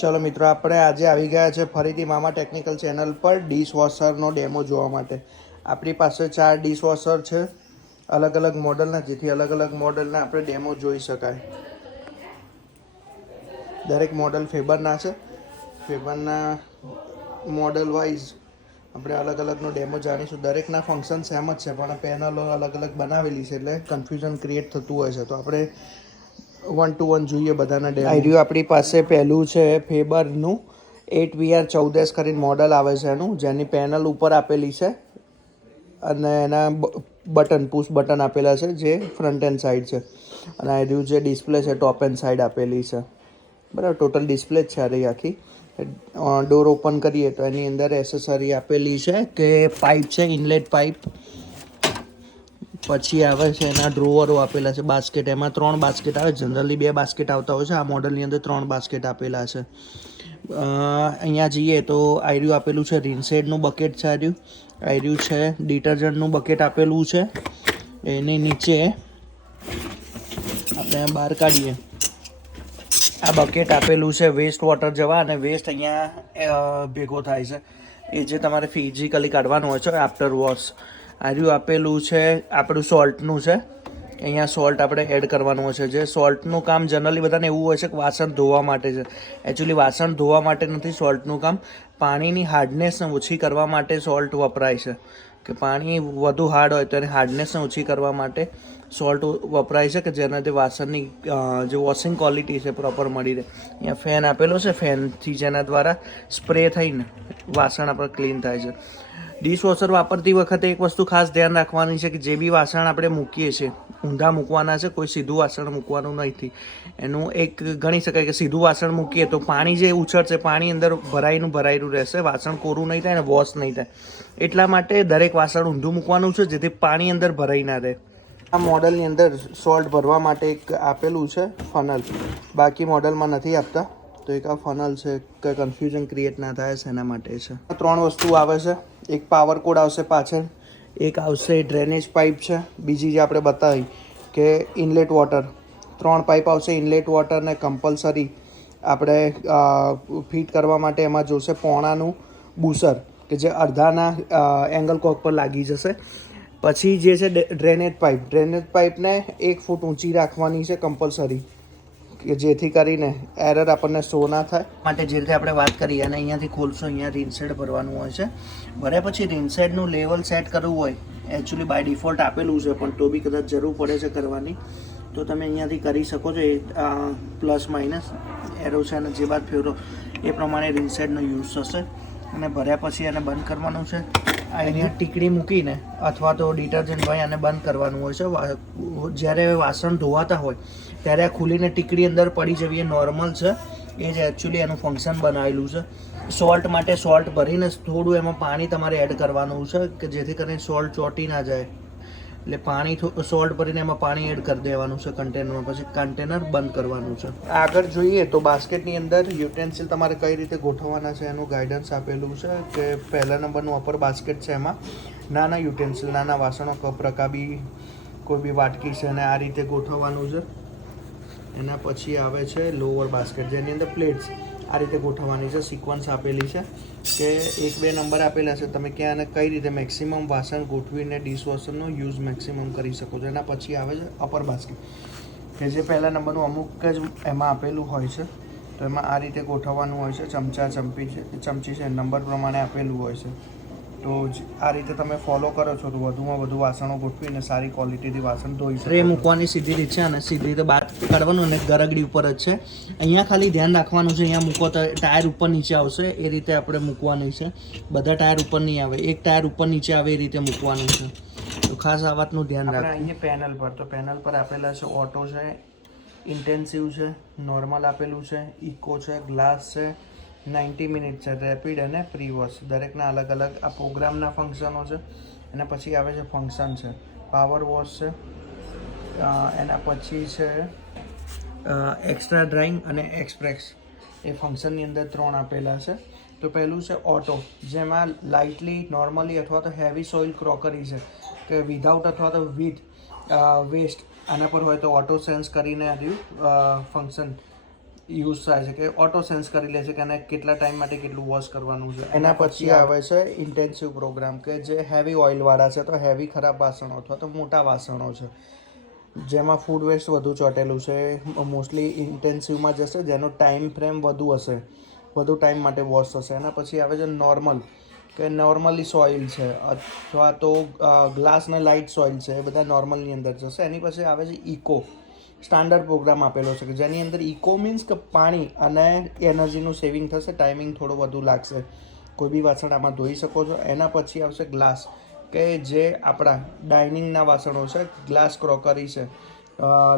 ચલો મિત્રો, આપણે આજે આવી ગયા છે ફરીથી મામા ટેકનિકલ ચેનલ પર ડિશવોશરનો ડેમો જોવા માટે. આપણી પાસે 4 ડિશવોશર છે અલગ અલગ મોડલના, જેથી અલગ અલગ મોડલના આપણે ડેમો જોઈ શકાય. દરેક મોડલ ફેબરના છે. ફેબરના મોડલ વાઇઝ આપણે અલગ અલગનો ડેમો જાણીશું. દરેકના ફંક્શન સેમ જ છે, પણ પેનલો અલગ અલગ બનાવેલી છે એટલે કન્ફ્યુઝન ક્રિએટ થતું હોય છે. તો આપણે 1 to 1 જોઈએ બધાના ડેમો. આઈડિયો આપણી પાસે પહેલું છે ફેબરનું 8VR14S કરીને મોડલ આવે છે એનું, જેની પેનલ ઉપર આપેલી છે અને એના બટન પુશ બટન આપેલા છે જે ફ્રન્ટ એન્ડ સાઈડ છે. અને આઈડિયો જે ડિસ્પ્લે છે ટોપ એન્ડ સાઈડ આપેલી છે. બરાબર, ટોટલ ડિસ્પ્લે જ છે આ રહી આખી. ડોર ઓપન કરીએ તો એની અંદર એસેસરી આપેલી છે કે પાઇપ છે, ઇનલેટ પાઇપ. પછી આવે છે એના ડ્રોવરો આપેલા છે, બાસ્કેટ. એમાં 3 બાસ્કેટ આવે. જનરલી 2 બાસ્કેટ આવતા હોય છે. આ મોડલની અંદર 3 બાસ્કેટ આપેલા છે. અહીંયા જઈએ તો આયર્યું આપેલું છે રિન્સેડનું બકેટ છે. આયર્યું છે ડિટર્જન્ટનું બકેટ આપેલું છે. એની નીચે આપણે બહાર કાઢીએ, આ બકેટ આપેલું છે વેસ્ટ વોટર જવા, અને વેસ્ટ અહીંયા ભેગો થાય છે એ જે તમારે ફિઝિકલી કાઢવાનું હોય છે આફ્ટર વોશ. આર્યું આપેલું છે આપણું સોલ્ટનું છે. અહીંયા સોલ્ટ આપણે એડ કરવાનું હોય છે. જે સોલ્ટનું કામ જનરલી બધાને એવું હોય છે કે વાસણ ધોવા માટે છે. એકચ્યુઅલી વાસણ ધોવા માટે નથી સોલ્ટનું કામ. પાણીની હાર્ડનેસને ઓછી કરવા માટે સોલ્ટ વપરાય છે. કે પાણી વધુ હાર્ડ હોય તો એની હાર્ડનેસને ઓછી કરવા માટે સોલ્ટ વપરાય છે, કે જેનાથી વાસણની જે વોશિંગ ક્વોલિટી છે પ્રોપર મળી રહે. અહીંયા ફેન આપેલો છે, ફેનથી જેના દ્વારા સ્પ્રે થઈને વાસણ આપણે ક્લીન થાય છે. ડિશવોશર વાપરતી વખતે એક વસ્તુ ખાસ ધ્યાન રાખવાની છે કે જે બી વાસણ આપણે મૂકીએ છીએ ઊંધા મૂકવાના છે, કોઈ સીધું વાસણ મૂકવાનું નથી. એનું એક ગણી શકાય કે સીધું વાસણ મૂકીએ તો પાણી જે ઉછળશે, પાણી અંદર ભરાયેલું રહેશે, વાસણ કોરું નહીં થાય અને વોશ નહીં થાય. એટલા માટે દરેક વાસણ ઊંધું મૂકવાનું છે, જેથી પાણી અંદર ભરાઈ ના રહે. આ મોડલની અંદર સોલ્ટ ભરવા માટે એક આપેલું છે ફનલ, બાકી મોડલમાં નથી આપતા. તો એક આ ફનલ છે કે કન્ફ્યુઝન ક્રિએટ ના થાય છે એના માટે છે. 3 વસ્તુ આવે છે. એક પાવર કોડ આવશે પાછળ, એક આવશે ડ્રેનેજ પાઇપ છે, બીજી જે આપણે બતાવી કે ઇનલેટ વોટર. 3 પાઇપ આવશે ઇનલેટ વોટરને કમ્પલસરી આપણે ફિટ કરવા માટે. એમાં જોશે પોણાનું બુસર કે જે અડધાના એંગલ કોક પર લાગી જશે. પછી જે છે ડ્રેનેજ પાઇપને 1 ફૂટ ઊંચી રાખવાની છે કમ્પલસરી, કે જેથી કરીને એરર આપણને શો ના થાય. માટે જે રીતે આપણે વાત કરીએ અને અહીંયાથી ખોલશો, અહીંયા રિન્સેડ ભરવાનું હોય છે. ભર્યા પછી રિન્સેડનું લેવલ સેટ કરવું હોય, એકચ્યુઅલી બાય ડિફોલ્ટ આપેલું છે, પણ તો બી કદાચ જરૂર પડે છે કરવાની, તો તમે અહીંયાથી કરી શકો છો. એ પ્લસ માઇનસ એરો છે અને જે બાદ ફેરો એ પ્રમાણે રિન્સેડનો યુઝ થશે. અને ભર્યા પછી એને બંધ કરવાનું છે. અહીંયા ટીકડી મૂકીને અથવા તો ડિટર્જન્ટ હોય અને બંધ કરવાનું હોય છે. જ્યારે વાસણ ધોવાતા હોય ત્યારે આ ખુલીને ટીકડી અંદર પડી જવી એ નોર્મલ છે. એ જ એકચ્યુઅલી એનું ફંક્શન બનાવેલું છે. સોલ્ટ માટે સોલ્ટ ભરીને થોડું એમાં પાણી તમારે એડ કરવાનું છે, કે જેથી કરીને સોલ્ટ ચોંટી ના જાય. એટલે પાણી સોલ્ટ ભરીને એમાં પાણી એડ કરી દેવાનું છે કન્ટેનરમાં. પછી કન્ટેનર બંધ કરવાનું છે. આગળ જોઈએ તો બાસ્કેટની અંદર યુટેન્સિલ તમારે કઈ રીતે ગોઠવવાના છે એનું ગાઈડન્સ આપેલું છે. કે પહેલા નંબરનું અપર બાસ્કેટ છે, એમાં નાના યુટેન્સિલ, નાના વાસણો, કપ, રકાબી, કોઈ બી વાટકી છે એને આ રીતે ગોઠવવાનું છે. એના પછી આવે છે લોઅર બાસ્કેટ, જેની અંદર પ્લેટ્સ આ રીતે ગોઠવવાની છે. સિક્વન્સ આપેલી છે કે 1-2 નંબર આપેલા છે. તમે ક્યાં અને કઈ રીતે મેક્સિમમ વાસણ ગોઠવીને ડિશવોશરનો યુઝ મેક્સિમમ કરી શકો છો. એના પછી આવે છે અપર બાસ્કેટ, કે જે પહેલા નંબરનું અમુક જ એમાં આપેલું હોય છે. તો એમાં આ રીતે ગોઠવવાનું હોય છે. ચમચી છે નંબર પ્રમાણે આપેલું હોય છે. તો આ રીતે તમે ફોલો કરો છો તો વધુમાં વધુ વાસણો ગોઠવીને સારી ક્વોલિટીથી વાસણ ધોઈ શકો. ટ્રે મૂકવાની સીધી રીત છે અને સીધી રીતે બહાર કાઢવાનું, અને ગરગડી ઉપર જ છે. અહીંયા ખાલી ધ્યાન રાખવાનું છે, અહીંયા મૂકો તો ટાયર ઉપર નીચે આવશે એ રીતે આપણે મૂકવાની છે. બધા ટાયર ઉપર નહીં આવે, એક ટાયર ઉપર નીચે આવે એ રીતે મૂકવાનું છે. તો ખાસ આ વાતનું ધ્યાન રાખો. અહીંયા પેનલ પર, તો પેનલ પર આપેલા છે ઓટો છે, ઇન્ટેન્સિવ છે, નોર્મલ આપેલું છે, ઇકો છે, ગ્લાસ છે, 90 મિનિટ છે, રેપિડ અને પ્રી વોશ. દરેકના અલગ અલગ આ પ્રોગ્રામના ફંક્શનો છે. એના પછી આવે છે ફંક્શન છે, પાવર વોશ છે, એના પછી છે એક્સ્ટ્રા ડ્રાઇંગ અને એક્સપ્રેસ. એ ફંક્શનની અંદર 3 આપેલા છે. તો પહેલું છે ઓટો, જેમાં લાઇટલી, નોર્મલી અથવા તો હેવી સોઇલ ક્રોકરી છે, કે વિધાઉટ અથવા તો વિથ વેસ્ટ આના પર હોય તો ઓટો સેન્સ કરીને આવ્યું ફંક્શન યુઝ થાય છે કે ઓટો સેન્સ કરી લે છે કે એને કેટલા ટાઈમ માટે કેટલું વોશ કરવાનું છે. એના પછી આવે છે ઇન્ટેન્સિવ પ્રોગ્રામ કે જે હેવી ઓઇલવાળા છે, તો હેવી ખરાબ વાસણો અથવા તો મોટા વાસણો છે જેમાં ફૂડ વેસ્ટ વધુ ચોટેલું છે, મોસ્ટલી ઇન્ટેન્સિવમાં જશે જેનો ટાઈમ ફ્રેમ વધુ હશે, વધુ ટાઈમ માટે વોશ થશે. એના પછી આવે છે નોર્મલ કે નોર્મલી સોઇલ છે અથવા તો ગ્લાસ ને લાઇટ સોઇલ છે, એ બધા નોર્મલની અંદર જશે. એની પછી આવે છે ઇકો સ્ટાન્ડર્ડ પ્રોગ્રામ આપેલો છે કે જેની અંદર ઇકો મીન્સ કે પાણી અને એનર્જીનું સેવિંગ થશે, ટાઈમિંગ થોડું વધુ લાગશે, કોઈ બી વાસણ આમાં ધોઈ શકો છો. એના પછી આવશે ગ્લાસ કે જે આપણા ડાઇનિંગના વાસણો છે, ગ્લાસ ક્રોકરી છે,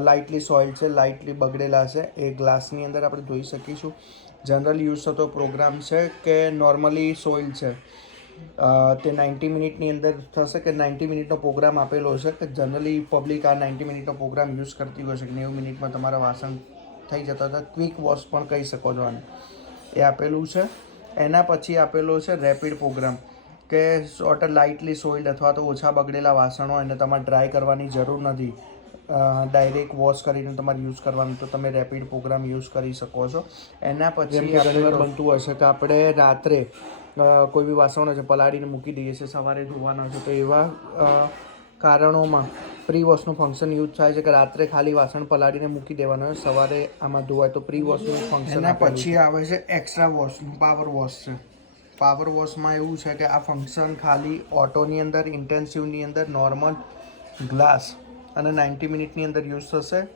લાઇટલી સોઇલ છે, લાઇટલી બગડેલા છે, એ ગ્લાસની અંદર આપણે ધોઈ શકીશું. જનરલ યુઝ થતો પ્રોગ્રામ છે કે નોર્મલી સોઇલ છે, તે 90 મિનિટની અંદર થશે કે 90 મિનિટનો પ્રોગ્રામ આપેલો છે કે જનરલી પબ્લિક આ 90 મિનિટનો પ્રોગ્રામ યુઝ કરતી હોય છે કે 90 મિનિટમાં તમારા વાસણ થઈ જતા હતા. ક્વિક વોશ પણ કહી શકો છો આને, એ આપેલું છે. એના પછી આપેલો છે રેપિડ પ્રોગ્રામ કે સોર્ટ લાઇટલી સોઇલ્ડ અથવા તો ઓછા બગડેલા વાસણો એને તમારે ડ્રાય કરવાની જરૂર નથી, ડાયરેક્ટ વોશ કરીને તમારે યુઝ કરવાનું, તો તમે રેપિડ પ્રોગ્રામ યુઝ કરી શકો છો. એના પછી ઘણીવાર બનતું હોય છે કે આપણે રાત્રે કોઈ બી વાસણો છે પલાળીને મૂકી દઈએ છીએ, સવારે ધોવાના છે, તો એવા કારણોમાં પ્રી વોશનું ફંક્શન યુઝ થાય છે કે રાત્રે ખાલી વાસણ પલાળીને મૂકી દેવાનું હોય, સવારે આમાં ધોવાય, તો પ્રી વોશનું ફંક્શન. એના પછી આવે છે એક્સ્ટ્રા વોશનું પાવર વોશ છે. પાવર વોશમાં એવું છે કે આ ફંક્શન ખાલી ઓટોની અંદર, ઇન્ટેન્સિવની અંદર, નોર્મલ, ગ્લાસ અને 90 મિનિટની અંદર યુઝ થશે.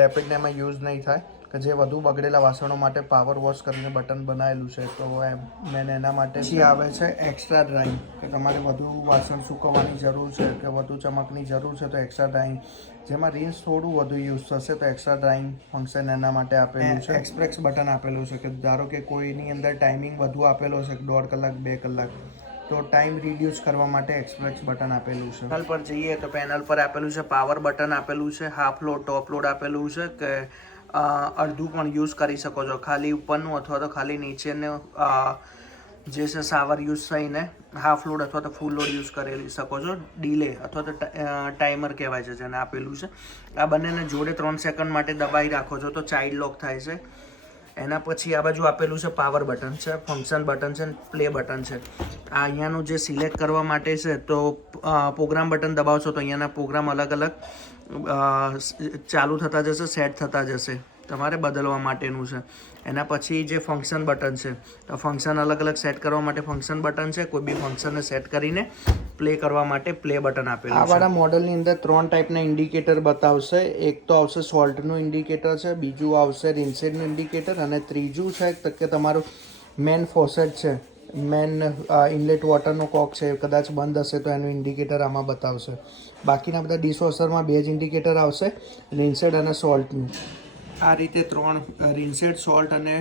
રેપિડને એમાં યુઝ નહીં થાય કે જે વધુ બગડેલા વાસણો માટે પાવર વોશ કરીને બટન બનાવેલું છે, તો મેં એના માટે. પછી આવે છે એક્સ્ટ્રા ડ્રાઇંગ કે તમારે વધુ વાસણ સૂકવવાની જરૂર છે કે વધુ ચમકની જરૂર છે, તો એક્સ્ટ્રા ડ્રાઇંગ જેમાં રિન્સ થોડું વધુ યુઝ થશે, તો એક્સ્ટ્રા ડ્રાઇંગ ફંક્શન એના માટે આપેલું છે. એક્સપ્રેસ બટન આપેલું છે કે ધારો કે કોઈની અંદર ટાઈમિંગ વધુ આપેલો છે 1.5 કલાક 2 કલાક, તો ટાઈમ રિડ્યુસ કરવા માટે એક્સપ્રેસ બટન આપેલું છે. પેનલ પર જઈએ તો પેનલ પર આપેલું છે પાવર બટન આપેલું છે, હાફ લોડ ટોપ લોડ આપેલું છે કે અડધું પણ યુઝ કરી શકો છો, ખાલી ઉપરનું અથવા તો ખાલી નીચેનું જે છે સાવર યુઝ થઈને હાફ લોડ અથવા તો ફૂલ લોડ યુઝ કરી શકો છો. ડીલે અથવા તો ટાઈમર કહેવાય છે જેને આપેલું છે. આ બંનેને જોડે 3 સેકન્ડ માટે દબાઈ રાખો છો તો ચાઇલ્ડ લોક થાય છે. એના પછી આ બાજુ આપેલું છે પાવર બટન છે, ફંક્શન બટન છે, પ્લે બટન છે. આ અહીંયાનું જે સિલેક્ટ કરવા માટે છે, તો પ્રોગ્રામ બટન દબાવશો તો અહીંયાના પ્રોગ્રામ અલગ અલગ ચાલુ થતા જશે, સેટ થતા જશે, તમારે બદલવા માટેનું છે. એના પછી જે ફંક્શન બટન છે, તો ફંક્શન અલગ અલગ સેટ કરવા માટે ફંક્શન બટન છે, કોઈ બી ફંક્શનને સેટ કરીને પ્લે કરવા માટે પ્લે બટન આપેલું છે. આ વાળા મોડલની અંદર 3 ટાઈપના ઇન્ડિકેટર બતાવશે. એક તો આવશે સોલ્ટનું ઇન્ડિકેટર છે, બીજું આવશે રિન્સેડનું ઇન્ડિકેટર, અને ત્રીજું છે કે તમારું મેન ફોસેટ છે, મેન ઇનલેટ વોટરનો કોક છે, કદાચ બંધ હશે તો એનું ઇન્ડિકેટર આમાં બતાવશે. બાકીના બધા ડિશવોશરમાં 2 જ ઇન્ડિકેટર આવશે, રિન્સેડ અને સોલ્ટનું. આ રીતે 3 રિન્સેડ, સોલ્ટ અને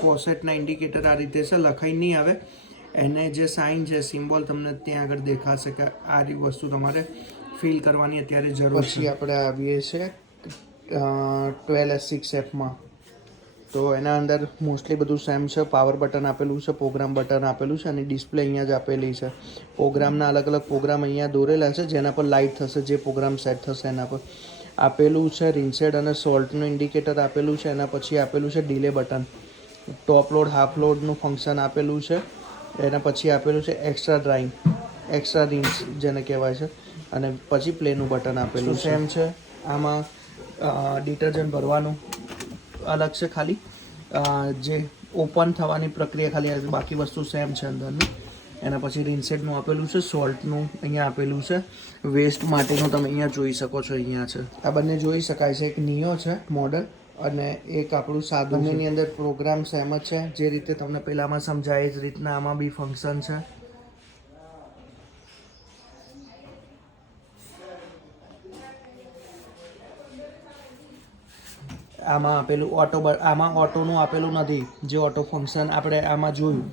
ફોસેટના ઇન્ડિકેટર આ રીતે છે, લખાઈ નહીં આવે. એને જે સાઇન છે, સિમ્બોલ તમને ત્યાં આગળ દેખાશે કે આ વસ્તુ તમારે ફિલ કરવાની અત્યારે જરૂર છે. પછી આપણે આવીએ છીએ 12S6Fમાં, તો એના અંદર મોસ્ટલી બધું સેમ છે. પાવર બટન આપેલું છે, પ્રોગ્રામ બટન આપેલું છે, અને ડિસ્પ્લે અહીંયા જ આપેલી છે. પ્રોગ્રામના અલગ અલગ પ્રોગ્રામ અહીંયા દોરેલા છે, જેના પર લાઇટ થશે, જે પ્રોગ્રામ સેટ થશે એના પર આપેલું છે. રિન્સેડ અને સોલ્ટનું ઇન્ડિકેટર આપેલું છે. એના પછી આપેલું છે ડીલે બટન, ટોપ લોડ હાફ લોડનું ફંક્શન આપેલું છે. એના પછી આપેલું છે એક્સ્ટ્રા ડ્રાઇંગ, એક્સ્ટ્રા રિન્સ જેને કહેવાય છે, અને પછી પ્લેનું બટન આપેલું છે. સેમ છે. આમાં ડિટર્જન્ટ ભરવાનું અલગ છે, ખાલી જે ઓપન થવાની પ્રક્રિયા ખાલી, બાકી વસ્તુ સેમ છે અંદરની. એના પછી રિન્સેડનું આપેલું છે, સોલ્ટનું અહીંયા આપેલું છે, વેસ્ટ માટેનું તમે અહીંયા જોઈ શકો છો, અહીંયા છે. આ બંને જોઈ શકાય છે. એક નિયો છે મોડલ અને એક આપણું સાદું. બંનેની અંદર પ્રોગ્રામ સેમ જ છે, જે રીતે તમને પહેલાંમાં સમજાય એ જ રીતના આમાં બી ફંક્શન છે. આમાં આપેલું આમાં ઓટોનું આપેલું નથી. જે ઓટો ફંક્શન આપણે આમાં જોયું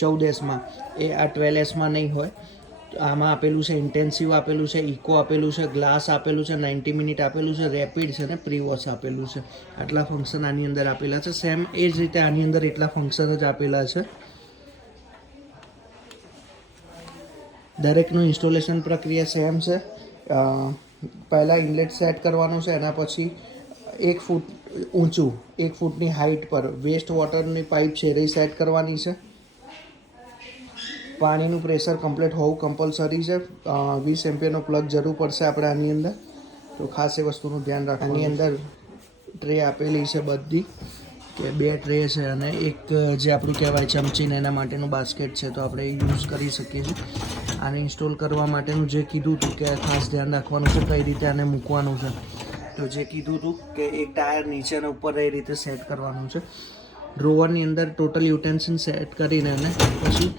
14Sમાં, એ આ 12Sમાં નહીં હોય. આમાં આપેલું છે ઇન્ટેન્સિવ આપેલું છે, ઇકો આપેલું છે, ગ્લાસ આપેલું છે, 90 મિનિટ આપેલું છે, રેપિડ છે ને પ્રી વોશ આપેલું છે. આટલા ફંક્શન આની અંદર આપેલા છે. સેમ એ જ રીતે આની અંદર એટલા ફંક્શન જ આપેલા છે. દરેકનું ઇન્સ્ટોલેશન પ્રક્રિયા સેમ છે. પહેલાં ઇનલેટ સેટ કરવાનું છે, એના પછી 1 ફૂટ ઊંચું 1 ફૂટની હાઇટ પર વેસ્ટ વોટરની પાઇપ છે એ સેટ કરવાની છે. પાણીનું પ્રેશર કમ્પ્લીટ હોવું કમ્પલસરી છે. 20 એમ્પિયરનો પ્લગ જરૂર પડશે આપણે આની અંદર, તો ખાસ એ વસ્તુનું ધ્યાન રાખવાનું. આની અંદર ટ્રે આપેલી છે બધી, કે 2 ટ્રે છે અને એક જે આપણું કહેવાય ચમચી ને એના માટેનું બાસ્કેટ છે, તો આપણે યુઝ કરી શકીએ છીએ. આને ઇન્સ્ટોલ કરવા માટેનું જે કીધું હતું કે ખાસ ધ્યાન રાખવાનું છે કઈ રીતે આને મૂકવાનું છે, તો જે કીધું હતું કે એક ટાયર નીચે અને ઉપર એ રીતે સેટ કરવાનું છે. ડ્રોવરની અંદર ટોટલ યુટેન્સિલ સેટ કરીને એને પછી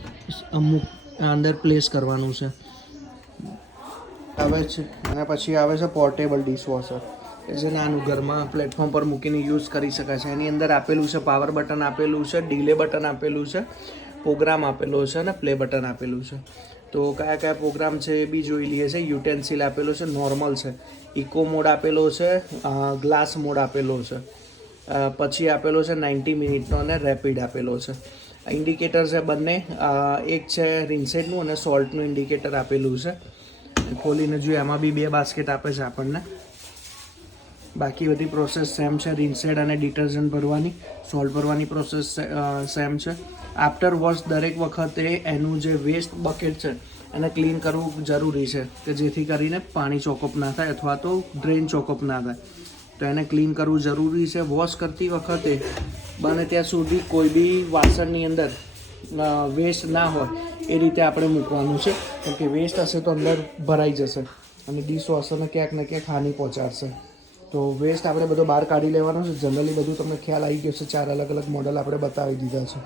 અમુક અંદર પ્લેસ કરવાનું છે. આવે છે અને પછી આવે છે પોર્ટેબલ ડિશવોશર, એ જે નાનું ઘરમાં પ્લેટફોર્મ પર મૂકીને યુઝ કરી શકાય છે. એની અંદર આપેલું છે પાવર બટન આપેલું છે, ડિલે બટન આપેલું છે, પ્રોગ્રામ આપેલો છે અને પ્લે બટન આપેલું છે. તો કયા કયા પ્રોગ્રામ છે એ બી જોઈ લઈએ છે. યુટેન્સિલ આપેલો છે, નોર્મલ છે, ઇકો મોડ આપેલો છે, ગ્લાસ મોડ આપેલો છે, પછી આપેલો છે 90 મિનિટનો અને રેપિડ આપેલો છે. ઇન્ડિકેટર છે બંને, એક છે રિન્સેટનું અને સોલ્ટનું ઇન્ડિકેટર આપેલું છે. ખોલીને જોઈએ, એમાં બી 2 બાસ્કેટ આપે છે આપણને. બાકી બધી પ્રોસેસ સેમ છે. રિન્સેડ અને ડિટર્જન્ટ ભરવાની, સોલ્ટ ભરવાની પ્રોસેસ સેમ છે. આફ્ટર વોશ દરેક વખતે એનું જે વેસ્ટ બકેટ છે એને ક્લીન કરવું જરૂરી છે, કે જેથી કરીને પાણી ચોકઅપ ના થાય અથવા તો ડ્રેન ચોકઅપ ના થાય. તો એને ક્લીન કરવું જરૂરી છે. વોશ કરતી વખતે બને ત્યાં સુધી કોઈ બી વાસણની અંદર વેસ્ટ ના હોય એ રીતે આપણે મૂકવાનું છે, કેમ કે વેસ્ટ હશે તો અંદર ભરાઈ જશે અને ડિશવોશરને ક્યાંક ને ક્યાંક હાનિ પહોંચાડશે. તો વેસ્ટ આપણે બધો બહાર કાઢી લેવાનો છે. જનરલી બધું તમને ખ્યાલ આવી ગયો છે. 4 અલગ અલગ મોડલ આપણે બતાવી દીધા છે.